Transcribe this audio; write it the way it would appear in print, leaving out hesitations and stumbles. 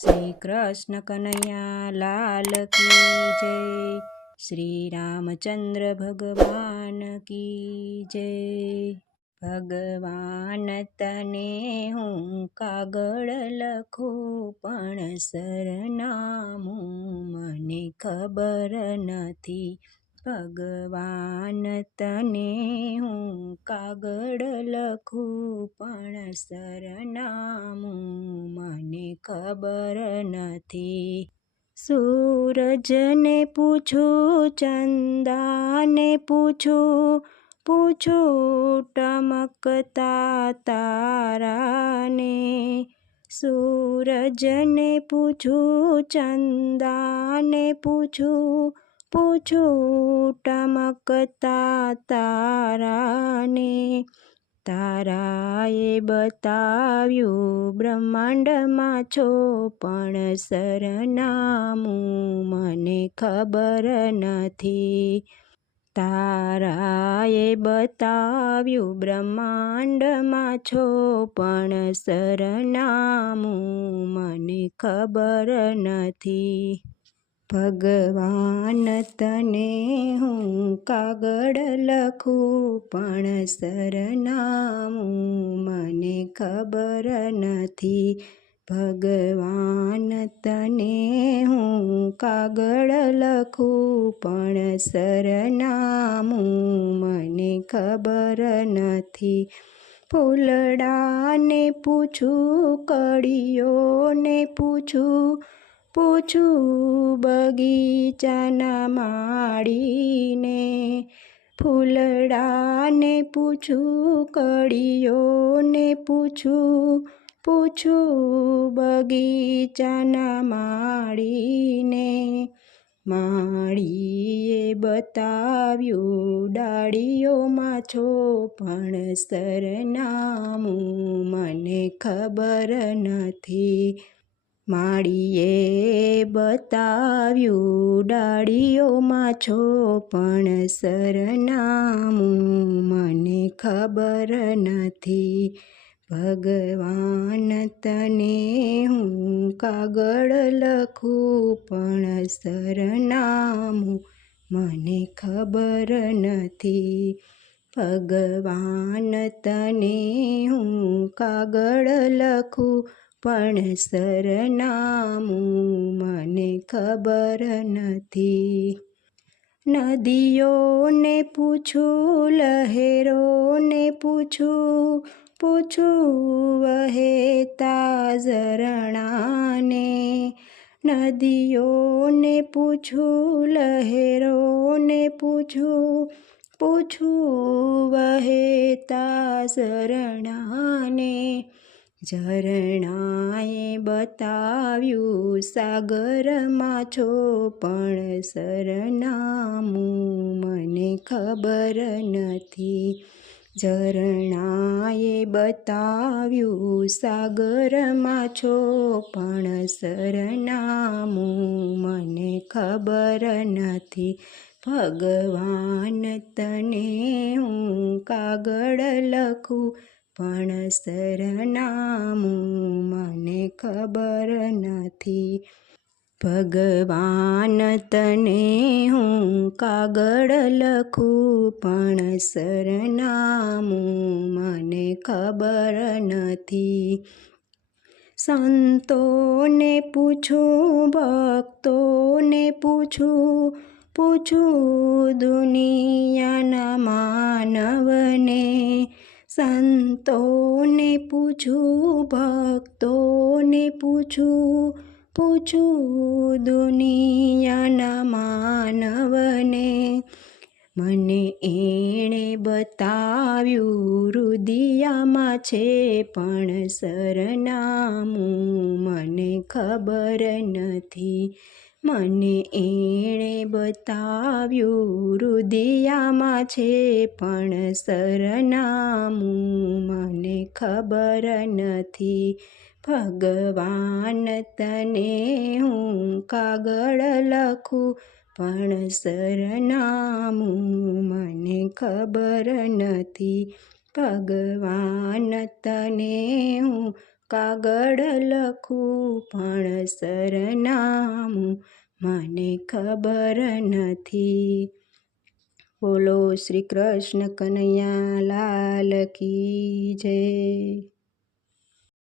શ્રી કૃષ્ણ કનૈયા લાલ કી જય. શ્રી રામચંદ્ર ભગવાન કી જય. ભગવાન તને હું કાગળ લખું પણ સરનામું મને ખબર નથી. ભગવાન તને હું કાગળ લખું પણ સરનામું મને ખબર નથી. સૂરજને પૂછું, ચંદાને પૂછું, ટમકતા તારાને. સૂરજને પૂછું, ચંદાને પૂછું, ટમકતા તારાને. તારાએ બતાવ્યું બ્રહ્માંડમાં છો પણ સરનામું મને ખબર નથી. તારાએ બતાવ્યું બ્રહ્માંડમાં છો પણ સરનામું મને ખબર નથી. ભગવાન તને હું કાગળ લખું પણ સરનામું મને ખબર નથી. ભગવાન તને હું કાગળ લખું પણ સરનામું મને ખબર નથી. ફૂલડાને પૂછું, કળીઓને પૂછું, બગીચાના માળીને. ફૂલડાને પૂછું, કળીઓને પૂછું, બગીચાના માળીને. માળીએ બતાવ્યું ડાળીઓમાં છો પણ સરનામું મને ખબર નથી. માળીએ બતાવ્યું ડાળીઓમાં છો પણ સરનામું મને ખબર નથી. ભગવાન તને હું કાગળ લખું પણ સરનામું મને ખબર નથી. ભગવાન તને હું કાગળ લખું પણ સરનામું મને ખબર નથી. નદીઓને પૂછું, લહેરોને પૂછું, વહેતા ઝરણાને. નદીઓને પૂછું, લહેરોને પૂછું, વહેતા ઝરણાને. ઝરણાએ બતાવ્યું સાગરમાં છો પણ સરનામું મને ખબર નથી. ઝરણાએ બતાવ્યું સાગરમાં છો પણ સરનામું મને ખબર નથી. ભગવાન તને હું કાગળ લખું પણ સરનામું મને ખબર નથી. ભગવાન તને હું કાગળ લખું પણ સરનામું મને ખબર નથી. સંતોને પૂછું, ભક્તોને પૂછું, દુનિયાના માનવને. સંતોને પૂછું, ભક્તોને પૂછું, દુનિયાના માનવને. મને એણે બતાવ્યું રુદિયામાં છે પણ સરનામું મને ખબર નથી. મને એણે બતાવ્યું રુદિયામાં છે પણ સરનામું મને ખબર નથી. ભગવાન તને હું કાગળ લખું પણ સરનામું મને ખબર નથી. ભગવાન તને હું કાગળ લખું પણ સરનામું મને ખબર નથી. બોલો શ્રી કૃષ્ણ કનૈયા લાલ કી જય.